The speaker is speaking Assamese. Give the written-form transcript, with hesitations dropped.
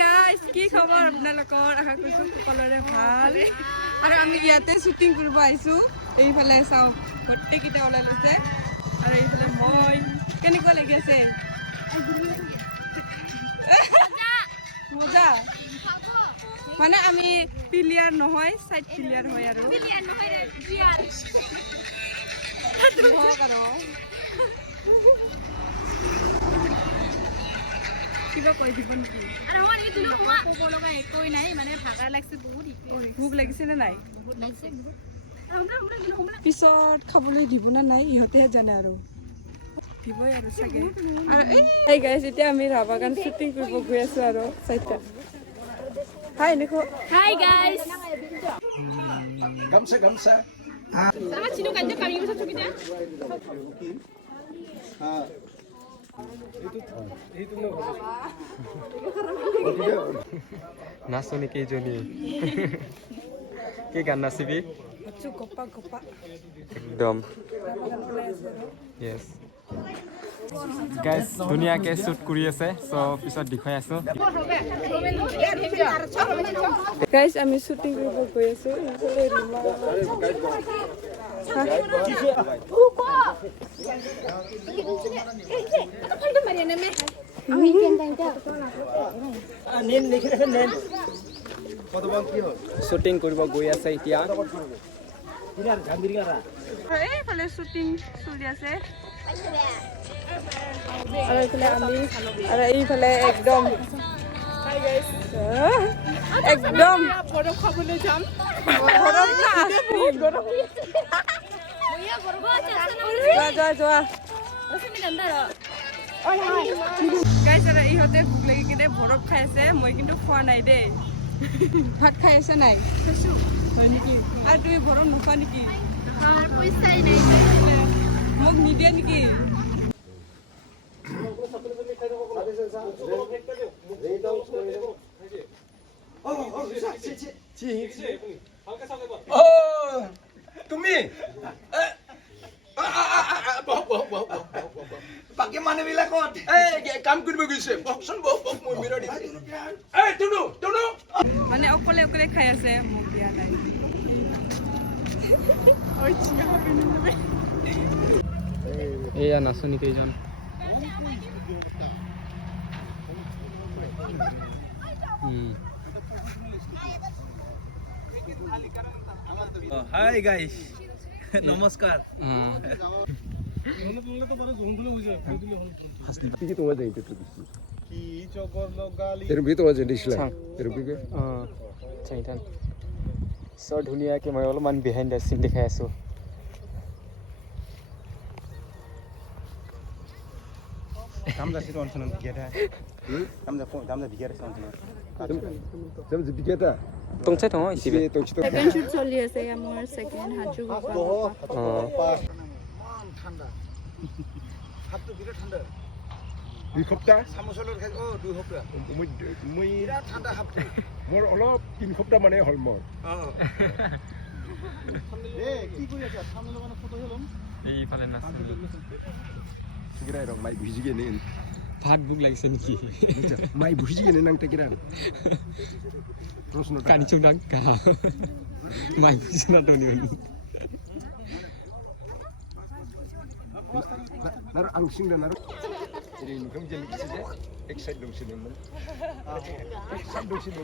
গাইস কি খবৰ আপোনালোকৰ আশা কৰিছো সকলোৰে ভাল আৰু আমি ইয়াতে শুটিং কৰিব আহিছো এইফালে চাও গোটেইকেইটা ওলাই লৈছে আৰু এইফালে মই কেনেকুৱা লাগি আছে মজা মানে আমি প্লেয়াৰ নহয় সাইড প্লেয়াৰ হয় আৰু প্লেয়াৰ নহয় ৰে প্লেয়াৰ কিবা কৈ দিব নেকি আৰু আমাৰ এই দিনো কোৱা ক'ব লগা একোই নাই মানে ভাগৰ লাগছে বহুত ভোক লাগিছে নে নাই বহুত লাগিছে পিছত খাবলৈ দিব না নাই ইহঁতেহে জানে আৰু দিবই আৰু চাগে আৰু এই গাইছ এতিয়া আমি ৰাবাগান শ্বুটিং কৰিব গৈ আছো আৰু চাইটা হাই দেখো hi guys gamsa sama sino kanjo kami usah cukitnya নাচনি কেইজনী কি গান নাচিবি গপ্পা গপ্পা একদম ইয়েছ গাইজ ধুনীয়াকৈ শ্বুট কৰি আছে চ' পিছত দেখুৱাই আছোঁ গাইছ আমি শ্বুটিং কৰিব গৈ আছো ইফালে ৰিমা শ্বুটিং কৰিব গৈ আছে এতিয়া এইফালে শ্বুটিং চলি আছে আৰু এইফালে আমি আৰু এইফালে একদম একদম বৰফ খাবলৈ যাম বৰফ না যোৱা যোৱা গাইছ আৰু ইহঁতে ভোক লাগি কিনে বৰফ খাই আছে মই কিন্তু খোৱা নাই দেই ভাত খাই আছে নাই হয় নেকি আৰু তুমি বৰফ নোখোৱা নেকি পইচাই নাই মোক নিদিয়ে নেকি তুমি বাকী মানুহবিলাকত কাম কৰিব গৈছে বকচোন বক মই মিৰৰ মানে অকলে অকলে খাই আছে মোক দিয়া নাই এয়া নাচনি কেইজন হাই গাইস নমস্কার চ' ধুনীয়াকৈ মই অলপমান বিহাইণ্ড দ্য চিন দেখাই আছোঁ তংচাই থওঁ ইচিবে সেকেন্ড শুট চলি আছে মোৰ সেকেন্ড হাজু দুই সপ্তাহ দুই সপ্তাহ মই ঠাণ্ডা মোৰ অলপ 3 সপ্তাহ মানে হ'ল মোৰ এইফালে rong mai buji gene ভাত ভোক লাগিছে নেকি mai buji gene nang tekira terus no কানি চুং ডাং কা মাই বুঝি না টনি naru angsing dan naru jadi nukam jadi kisi je excited dong sini men excited dong sini